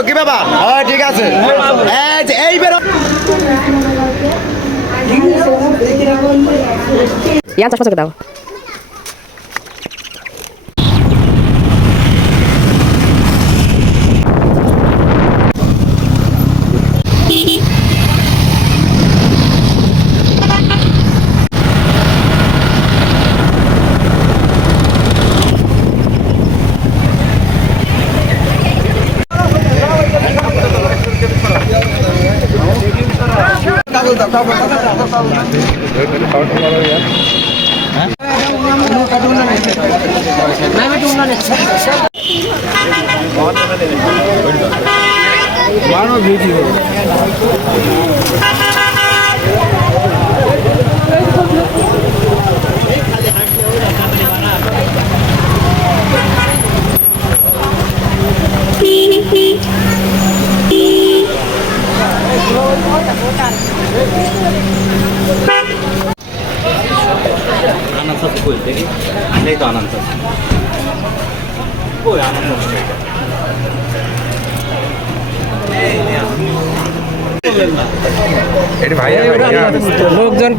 বেরো কি ব্যাপার? ঠিক আছে এই বেরো। ইয়ান চাষা দাও। আনান্সাস কই দেখি নেই তো আনান্সাস কই আনান্সাস এটা ভাইয়া লোকজন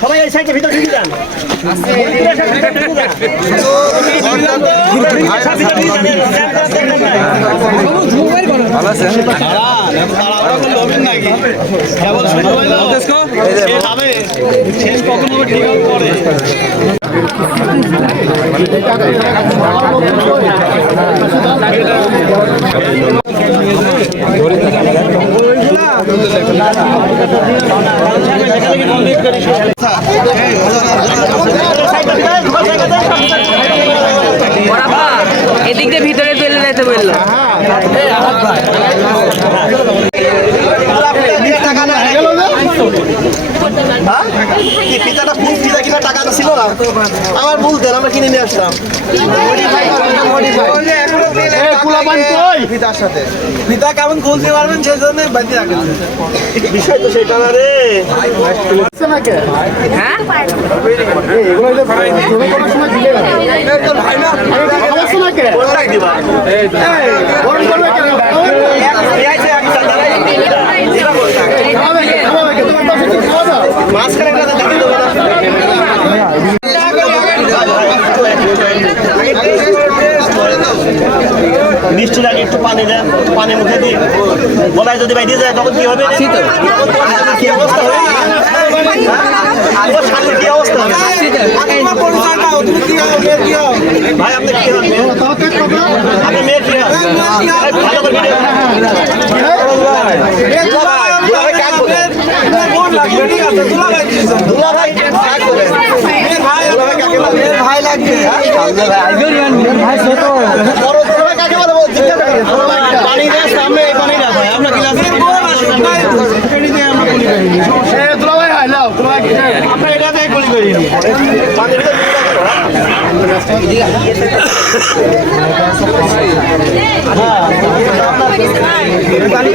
সবাই এই সাইডে ভিতরে ঢুকে যান। ভালো আছেন? এদিক দিয়ে ভিতরে চলে যেতে বললো। পিতাটা ফুল ফিতা কিনা টাকাটা ছিল না আমার বলতেন আমরা কিনে নিয়ে আসলাম ফিতার সাথে ফিতা কেমন খুলতে পারবেন সেই জন্য বাঁধতে রাখেন বিষয় তো সেটা না রে হ্যাঁ মিষ্টির আগে একটু পানি দেন, পানি মুখে দিন, গলায় যদি বাইরে যায় তখন কি হবে? কি অবস্থা হবে? কি অবস্থা হবে? ভাই আপনি কি আপনি মেয়ের কি ভালো করে ভাই লাগবে ভাই ছোট পানি দেয় সামনে এই পানি রাখা হয় আমরা গিলাস আপনার এটাতে গুলি করি হাতে তালি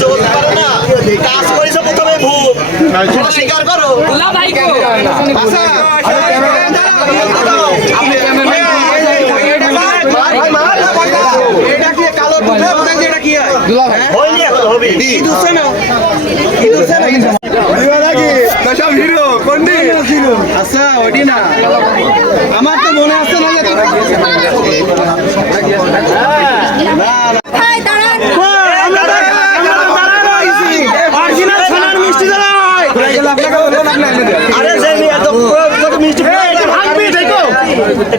চলতে পারো না কাজ করেছো প্রথমে ভুল সেটা স্বীকার করো হয়নি এখন হবে আচ্ছা ওটি না আমার তো মনে আছে না যে আরে যে নিয়ে তো কত মিষ্টি ভাঙবি দেখো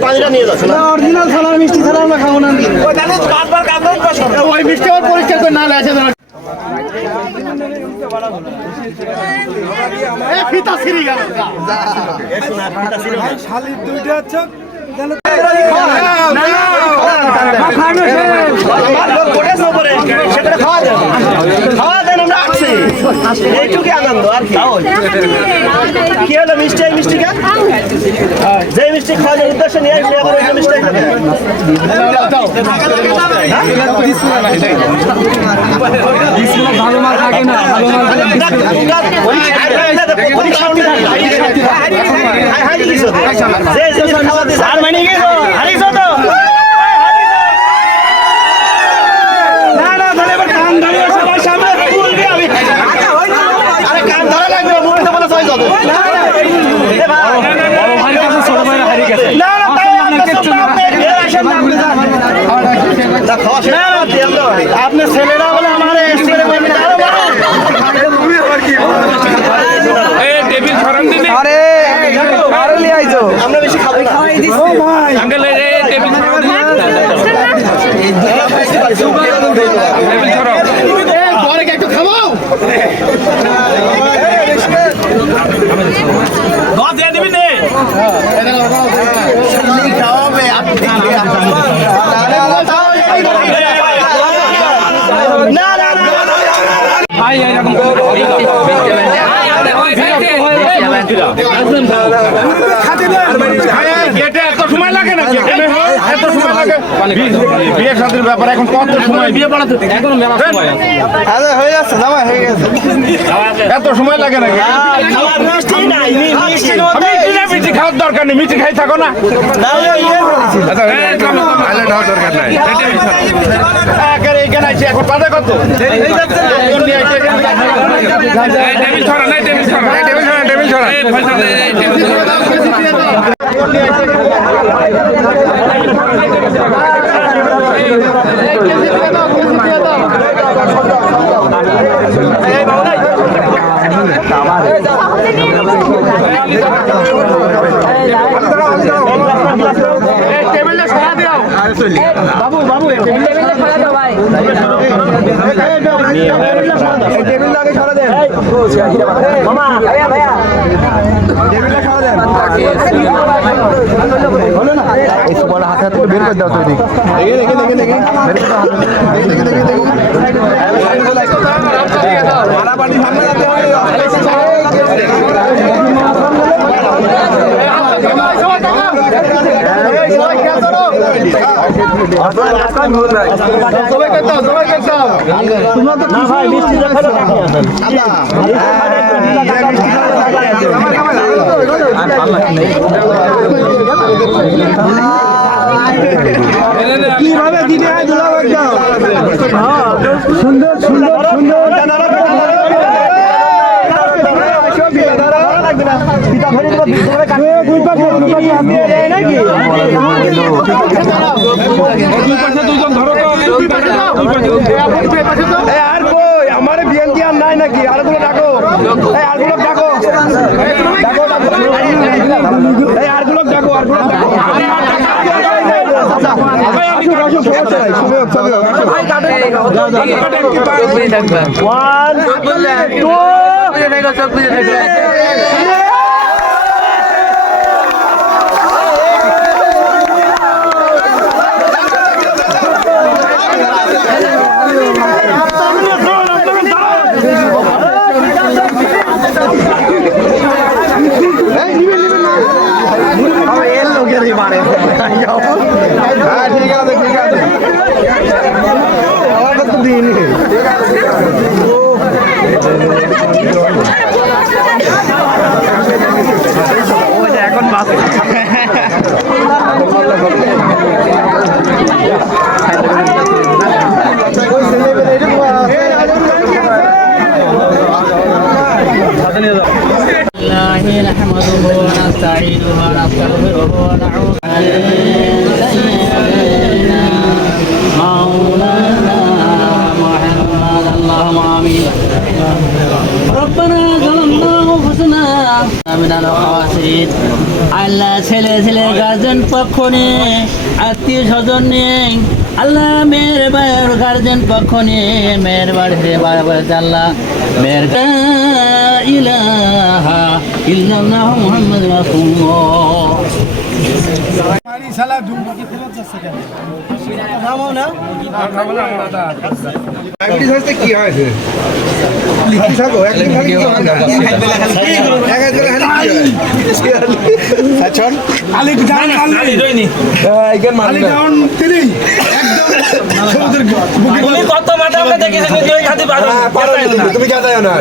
পানিটা নিয়ে যাচ্ছে না অরিজিনাল ছানার মিষ্টি ছাড়া আমরা খাবো না ওই জানো বারবার কাগজ বসো ওই মিষ্টি আর পরিষ্কার করে না লেছে না এ ফিতা সিরি গেল শালির দুইটা চোখ এইটুকু আনন্দ আর কি হলো মিষ্টি মিষ্টিকা যে মিষ্টি খাওয়ানোর উদ্দেশ্যে নিয়ে আসলে আবার ওই মিষ্টি ভালো মাল থাকে না যে জিনিস খাওয়া দিচ্ছে আর মানে কি হারিস তো আপনার ছেলেরা বলে আমার আমরা বেশি খাবো না একটু খাবো বিয়ে শাদীর ব্যাপার এখন কত সময় বিয়ে পড়াতে এখন মেলা সময় হয়ে যাচ্ছে জামাই হয়ে গেছে এত সময় লাগে নাকি মিষ্টি খাওয়ার দরকার নেই মিষ্টি খাই থাকো না দরকার নাই এখানে আছে এখন বাধা কত বাবু বাবু টেবিল আগে সরা দেন মামা ভাইয়া ভাইয়া টেবিলটা সরা দেন হলো না এই বড় হাত হাতে বের করে দাও তো দেখি দেখি দেখি দেখি বের করে দাও দেখি দেখি দেখি মালা পাটি সামনে রাখতে হবে ভাই মিষ্টি কিভাবে দিনে সুন্দর সুন্দর সুন্দর আমার বিএনপি আর নাই নাকি আরগুলো ডাকো আরগুলো ডাকো আরগুলো ডাকো আরগুলো ঠিক আছে ঠিক আছে আল্লাহ ছেলে ছেলে গার্জেন পক্ষ নিয়ে আত্মীয় স্বজন নিয়ে আল্লাহ মেয়ের বাড়ির গার্জেন পক্ষ নিয়ে মেয়ের বাড়িতে বারবার আল্লাহ মেয়ের ইলাহা ইল্লাল্লাহ মুহাম্মাদুর রাসূলুল্লাহ। ডায়াবেটিস হচ্ছে কি হয়েছে? লিখি থাকো একদিন খালি কি হয় না? এক এক করে খালি কি হয়? আচ্ছা আলি গান আলি রইনি এইখান মালি গান তিলি একদম সমুদ্রের তুমি কত মাথা আমরা দেখেছেন যে ওই খাতে পারো তুমি যা যাও না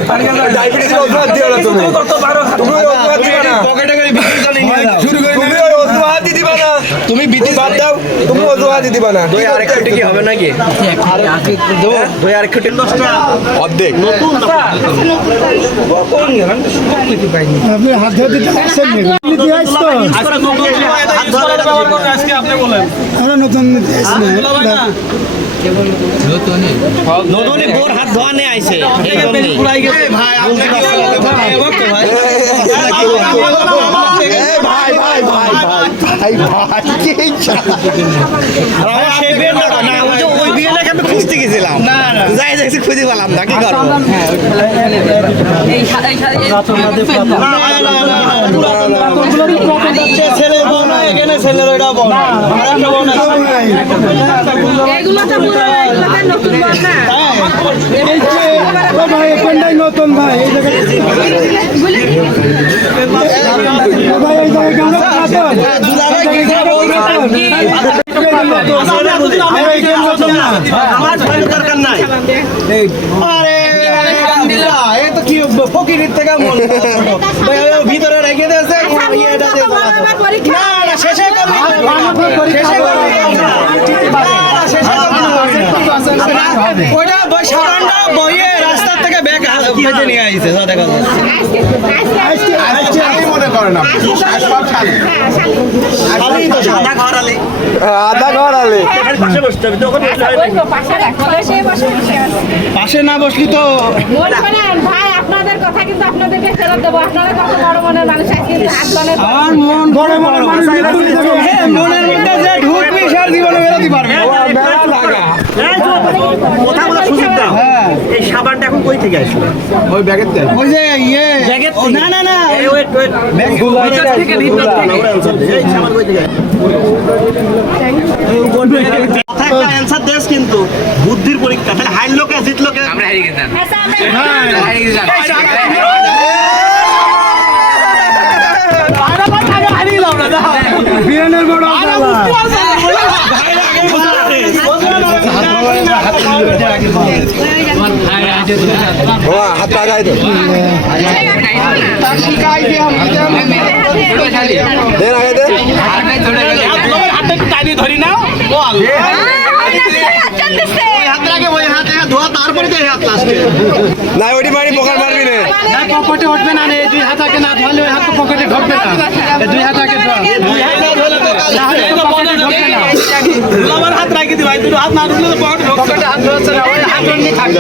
ডায়াবেটিসের ওষুধ দিও না তুমি কত পারো তুমি ওষুধ দিও না পকেটে করে বিক্রি জানি শুরু করে তুমি ওষুধ দিবা না তুমি বিটি বাদ দাও তুমি ওষুধ দিবা না দই আরেক কোটি কি হবে নাকি দই আরেক কোটি অর্ধেক নতুন আপনি হাত ধরে দিতে পারছেন না আজকে আপনি বলেন আমরা নতুন নতুন বোর হাত ধোয়া নিয়ে আইছে ভাই ভাই ভাই ভাই ভাই কি সেই বিয়ে না ওই বিয়েটাকে আমি খুঁজতে গেছিলাম যাই যাই খুঁজে পেলাম না কি করবো ছেলে বউ না এখানে ছেলের ওইটা বউ না নতুন ভাই দরকার নাই ফকিরের থেকে মন ভিতরে রেখে দিয়েছে শেষে ওইটা সাধারণটা বইয়ে রাস্তার থেকে ব্যাগ ভেজে নিয়ে আইছে দেখা মনে করেন আধা ঘর আলে পাশে বসতে হবে তখন পাশে না বসলি তো ভাই আপনাদের কথা কিন্তু আপনাদেরকে ফেরত দেবো। আপনারা কত বড় মনের মানুষ আছেন, হাত বানের আমার মন বড় বড় মনের মধ্যে যে ঢুকবি সার জীবনে বেরোতে পারবে কথা বলা সুযোগ দাও। এই সাবানটা এখন কই থেকে আসলো? ওই ব্যাগের তেল ওই যে ইয়ে না না না ওয়েট ভিতর থেকে এই সাবান কই থেকে কথা একটা অ্যানসার দেস কিন্তু বুদ্ধির পরীক্ষা তাহলে হাইল লোকে জিত লোকে আমরা হারিয়ে গেলাম বিয়ানের বড় হাত লাগাই দে দেন আগে দে ধরি না ওই হাতে ধোয়া তারপরে তো এই হাত লাস্টে না ওইটি মারি পোকার মারবি না পকেটে উঠবে না এই দুই হাতাকে না ধরলে ওই হাত পকেটে ঢুকবে না এই দুই হাতাকে আমার হাত রাখি দি ভাই তুই হাত না ধরলে পকেটে হাত ধরছে না ওই হাত নিয়ে থাকবে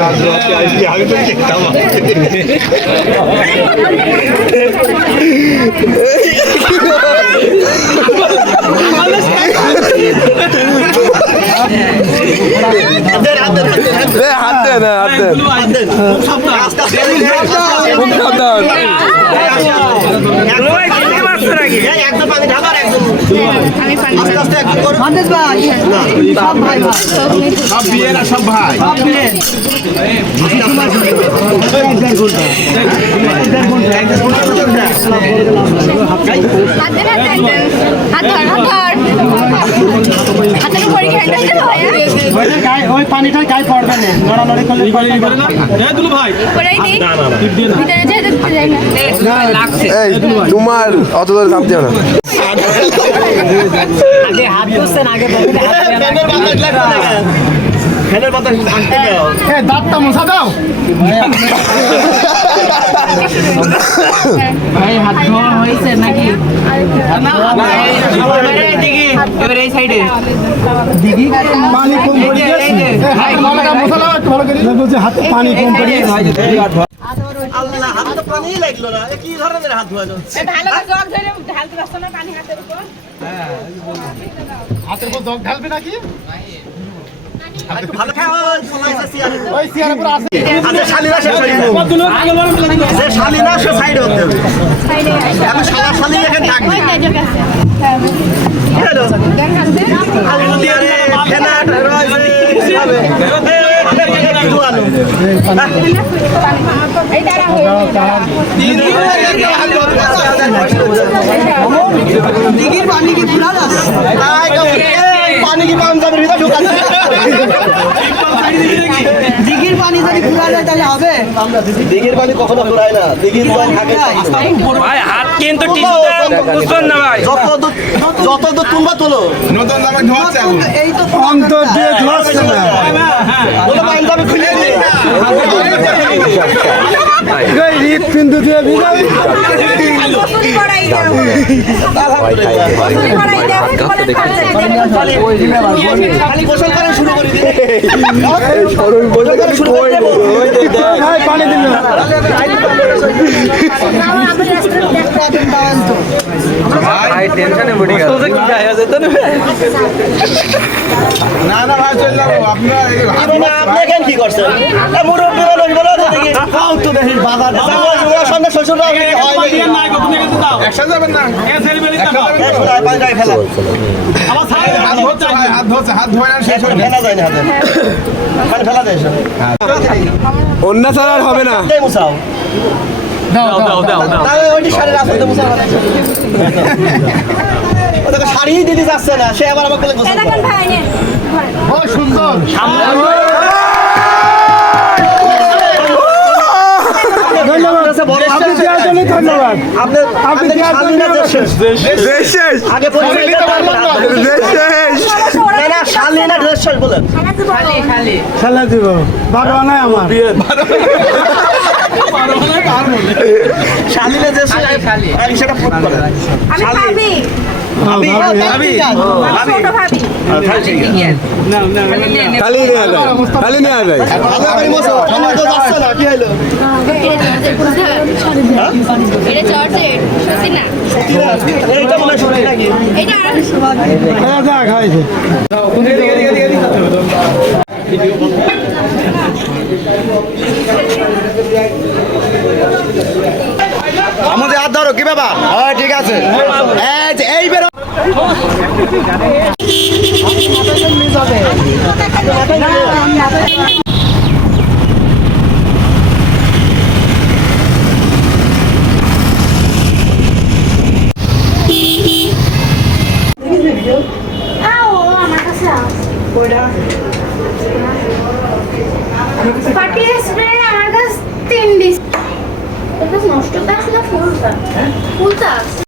হাত দে না হাত দে একদম পানি ঢালার একদম আস্তে আস্তে একদম করো সব বিয়েরা সব ভাই ওই পানিটার গায়ে পড়বে না নড়ানড়ি করলে এই তোমার অত ধরে চাপ দিও না ফ্যানের বাতাস আসতে দাও দাঁতটা মশা দাও ভাই হাত ধোয়া হয়েছে নাকি এবার এই সাইডে পানি কম পড়ে গেছে হাত ভালো করে মশা লাগাও ভালো করে বলছে হাতে পানি কম পড়ে গেছে আল্লাহ, হাত তো পানিই লাগলো না। এ কি ধরনের হাত ধোয়ানো? ভালো করে জগ ধরে ঢালতে পারছো না পানি হাতের উপর? হাতের উপর জগ ঢালবে নাকি? একটু ভালো খাও, ফলাইছে চেয়ারে। ওই চেয়ারের উপর আছে। আচ্ছা, শালীরা শেষ হয়ে গেল। যে শালীরা সে সাইডে হতে হবে। এখন শালী এখানে থাকবে। কি হলো? আলু দিয়ে রে, ফেনাট, রয়েছে, কিছু হবে। এই ধোয়ানো। এই দাঁড়া হয়ে দিঘির পানি কি ফুলা যাচ্ছে? পানি কি পাঞ্জাবের ভিতরে ঢুকাচ্ছে? দিঘির পানি যদি ফুরা যায় তাহলে হবে। দিঘির পানি কখনো ফুরায় না। দিঘির পানি থাকে। ভাই হাত কিন্তু টিস্যুতে বুঝবেন না ভাই। যত দূর তুলবা তোলো। নতুন জামা ধোয়াচ্ছে এখন এই তো অন্তর দিয়ে ধোয়াচ্ছে না বলে পাঞ্জাবি খুলে দিই। ঈদ কিন্তু দিয়ে ভিজাবি খালি গোসল করে শুরু করে দিই। গোসল করে শুরু করে দেবো। পানি দিন না না না ভাই চলে যাবো আপনারা আপনি কেন কি করছেন? মুরব্বী মানুষ বলো তো দেখি। খাও তো দেখি বাজার। ওরা সামনে শ্বশুররা হয় নাকি? একসাথে যাবেন না পাঞ্জাবি ফেলা। হাত ধরছে ভাই হাত ধোয় না শেষ হয়ে ফেলা যায় না হাতে। মানে ফেলা যায় সব। অন্য ছাড়া আর হবে না এই মুসাও। তাহলে ওইটি শাড়ির আসতে মুসাও। ওটাকে শাড়ি দিতে যাচ্ছে না। সে আবার আমাকে বলে গোসল করো। ভাই নেন ও সুন্দর। ধন্যবাদ আপনি দেওয়ার জন্য ধন্যবাদ আপনি শাড়ি না ড্রেস শেষ। আগে পরিচয় দিতে পারলাম না। না না শাড়ি না ড্রেস শেষ বলেন। খেলা দিব বাবা নাই আমার শাড়ি না ড্রেস শেষ। আমি সেটা ফোন করে। আমি ভাবি ভাবি ছোট ভাবি খালি নিয়ে যায় খালি নিয়ে যায় ভালো করে মোছো। আমার তো যাচ্ছে না। কি হলো? এটা জর্জেট সত্যি না এইটা মনে হয় সত্যি নাকি? এটা যা খাইছে আমাদের হাত ধরো কি ব্যাপার হ্যাঁ ঠিক আছে এই বেরো পার্টি স্প্রে আমার কাছে 3 ডিশ